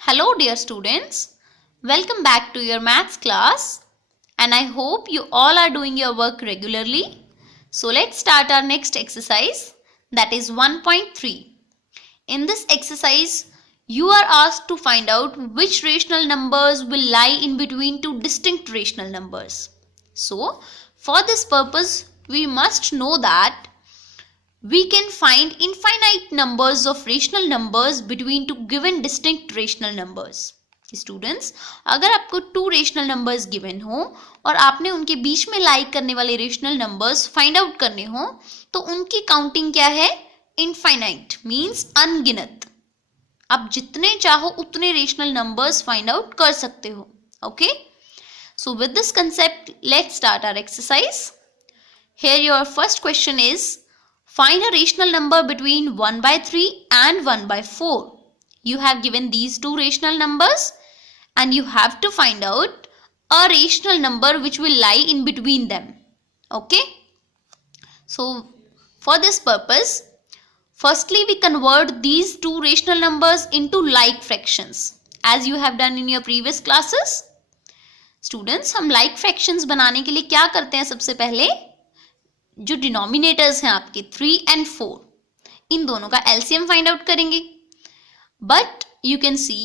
Hello dear students, welcome back to your maths class and I hope you all are doing your work regularly. So let's start our next exercise, that is 1.3. In this exercise, you are asked to find out which rational numbers will lie in between two distinct rational numbers. So for this purpose, we must know that we can find infinite numbers of rational numbers between two given distinct rational numbers. Students, अगर आपको two rational numbers given हो और आपने उनके बीच में लाई करने वाले rational numbers find out करने हो तो उनकी काउंटिंग क्या है? इनफाइनाइट मींस अनगिनत. आप जितने चाहो उतने रेशनल नंबर्स फाइंड आउट कर सकते हो. Okay, so with this concept let's start our exercise. Here your first question is find a rational number between 1 by 3 and 1 by 4. You have given these two rational numbers and you have to find out a rational number which will lie in between them. Okay. So for this purpose, firstly we convert these two rational numbers into like fractions as you have done in your previous classes. Students, हम like fractions बनाने के लिए क्या करते हैं? सबसे पहले जो डिनोमिनेटर्स हैं आपके 3 and 4, इन दोनों का एलसीएम फाइंड आउट करेंगे. बट यू कैन सी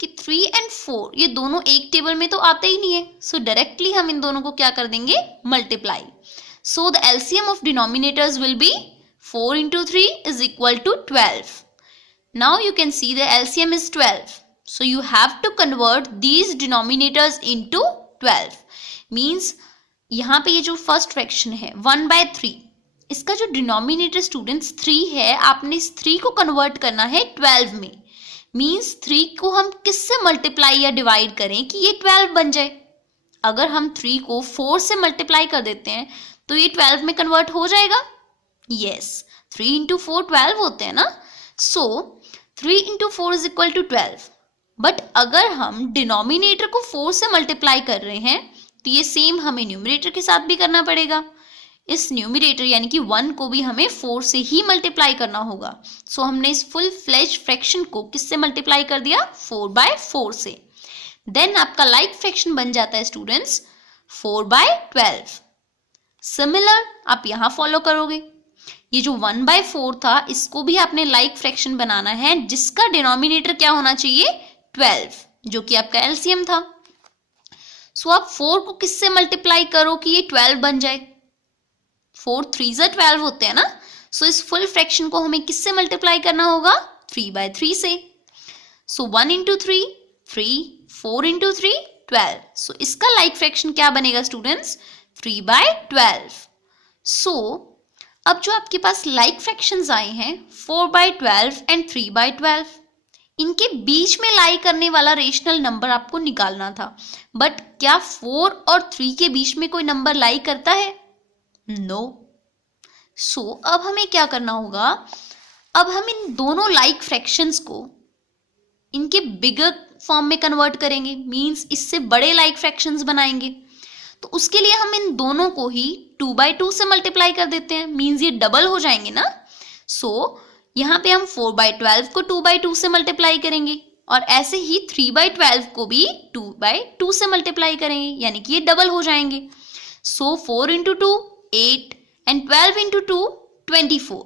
कि 3 and 4 ये दोनों एक टेबल में तो आते ही नहीं है. सो डायरेक्टली हम इन दोनों को क्या कर देंगे? Multiply. So the LCM of denominators will B 4 into 3 is equal to 12. Now you can see the LCM is 12. So you have to convert these denominators into 12. Means यहाँ पे ये जो फर्स्ट फ्रैक्शन है 1 by 3, इसका जो denominator students 3 है, आपने इस 3 को कन्वर्ट करना है 12 में. मींस 3 को हम किससे मल्टीप्लाई या डिवाइड करें कि ये 12 बन जाए? अगर हम 3 को 4 से मल्टीप्लाई कर देते हैं तो ये 12 में कन्वर्ट हो जाएगा. यस, 3 into 4 12 होते हैं ना. सो 3 into 4 is equal to 12. But अगर हम डिनोमिनेटर को 4 से मल्टीप्लाई कर रहे हैं तो ये सेम हमें न्यूमरेटर के साथ भी करना पड़ेगा. इस न्यूमरेटर यानी कि 1 को भी हमें 4 से ही मल्टीप्लाई करना होगा. सो हमने इस फुल फ्लेज फ्रैक्शन को किससे मल्टीप्लाई कर दिया? 4 by 4 से. देन आपका लाइक फ्रैक्शन बन जाता है स्टूडेंट्स 4 by 12. सिमिलर आप यहाँ फॉलो करोगे. ये जो 1 by 4 था इसको भी आपने लाइक फ्रैक्शन बनाना है जिसका डिनोमिनेटर क्या होना चाहिए? 12, जो कि आपका एलसीएम था. सो आप 4 को किससे मल्टीप्लाई करो कि ये 12 बन जाए? 4 3 12 होते हैं ना. सो इस फुल फ्रैक्शन को हमें किससे मल्टीप्लाई करना होगा? 3 by 3 से. सो 1 into 3 3, 4 into 3 12. सो इसका लाइक फ्रैक्शन क्या बनेगा स्टूडेंट्स? 3 by 12. सो अब जो आपके पास लाइक फ्रैक्शंस आए हैं 4 by 12 and 3 by 12, इनके बीच में लाई करने वाला रेशनल नंबर आपको निकालना था. बट क्या 4 और 3 के बीच में कोई नंबर लाई करता है? नो. सो अब हमें क्या करना होगा? अब हम इन दोनों लाइक फ्रैक्शंस को इनके बिगर फॉर्म में कन्वर्ट करेंगे. मींस इससे बड़े लाइक फ्रैक्शंस बनाएंगे. तो उसके लिए हम इन दोनों को ही 2 by 2 से मल्टीप्लाई कर देते हैं. मींस ये डबल हो जाएंगे ना. सो यहाँ पे हम 4 by 12 को 2 by 2 से मल्टीप्लाई करेंगे और ऐसे ही 3 by 12 को भी 2 by 2 से मल्टीप्लाई करेंगे, यानी कि ये डबल हो जाएंगे. सो 4 into 2 8 and 12 into 2 24.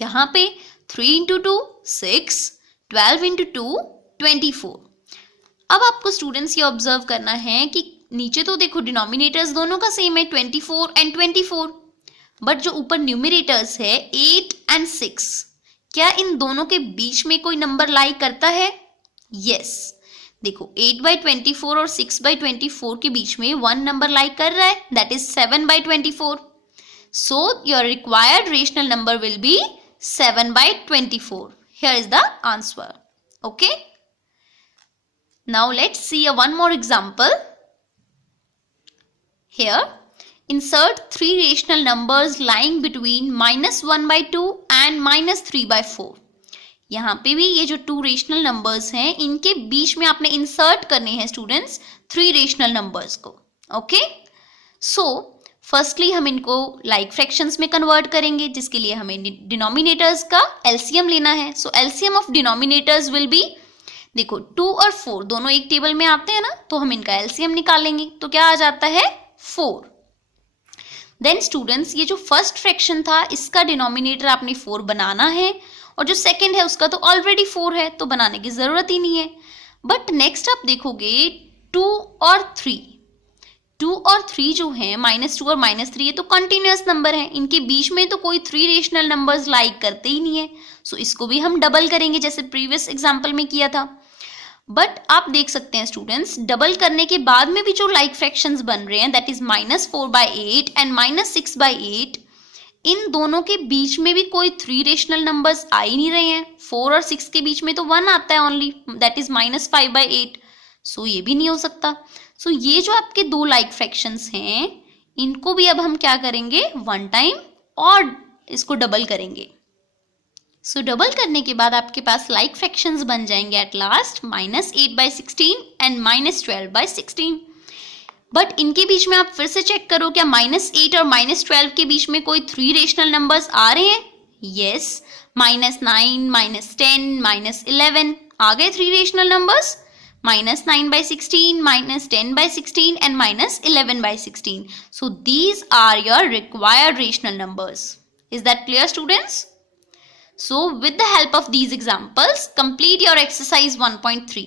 यहाँ पे 3 into 2 6, 12 into 2 24. अब आपको स्टूडेंट्स ये ऑब्जर्व करना है कि नीचे तो देखो डिनोमिनेटर्स दोनों का सेम है 24 and 24. बट जो ऊपर न्यूमरेटर्स है 8 and 6, क्या इन दोनों के बीच में कोई नंबर लाई करता है? यस. देखो 8 by 24 और 6 by 24 के बीच में 1 नंबर लाई कर रहा है, that is 7 by 24. So your required rational number will be 7 by 24. Here is the answer. Okay, now let's see one more example. Here insert 3 rational numbers lying between -1 by 2 and -3 by 4. यहाँ पे भी ये जो 2 rational numbers हैं इनके बीच में आपने insert करने हैं स्टूडेंट्स 3 रेशनल नंबर्स को. ओके, सो फर्स्टली हम इनको लाइक फ्रैक्शंस में कन्वर्ट करेंगे जिसके लिए हमें डिनोमिनेटर्स का एलसीएम लेना है. So LCM of denominators will be देखो 2 और 4 दोनों एक टेबल में आते हैं ना, तो हम इनका एलसीएम निकालेंगे, तो क्या आ जाता है 4। देन स्टूडेंट्स ये जो फर्स्ट फ्रैक्शन था इसका डिनोमिनेटर आपने 4 बनाना है, और जो सेकंड है उसका तो ऑलरेडी 4 है, तो बनाने की जरूरत ही नहीं है। बट नेक्स्ट आप देखोगे 2 और 3, 2 और 3 जो है, -2 और -3, ये तो कंटिन्यूअस नंबर है, इनके बीच में तो कोई 3 रेशनल नंबर्स लाइक करते ही नहीं है, सो इसको भी हम डबल करेंगे जैसे प्रीवियस एग्जाम्पल में किया था। बट आप देख सकते हैं स्टूडेंट्स, डबल करने के बाद में भी जो लाइक फ्रैक्शंस बन रहे हैं, दैट इज -4/8 एंड -6/8, इन दोनों के बीच में भी कोई 3 रेशनल नंबर्स आ ही नहीं रहे हैं। 4 और 6 के बीच में तो 1 आता है ओनली, दैट इज -5/8, सो ये भी नहीं हो सकता। सो ये जो आपके दो लाइक फ्रैक्शंस हैं, इनको भी अब हम क्या करेंगे, 1 टाइम और इसको डबल करेंगे। सो डबल करने के बाद आपके पास लाइक फ्रैक्शंस बन जाएंगे एट लास्ट -8/16 एंड -12/16। बट इनके बीच में आप फिर से चेक करो, क्या -8 और -12 के बीच में कोई 3 रेशनल नंबर्स आ रहे हैं? यस, -9, -10, -11 आ गए 3 rational numbers, -9/16, -10/16 and -11/16. So these are your required rational numbers. Is that clear, students? So with the help of these examples, complete your exercise 1.3.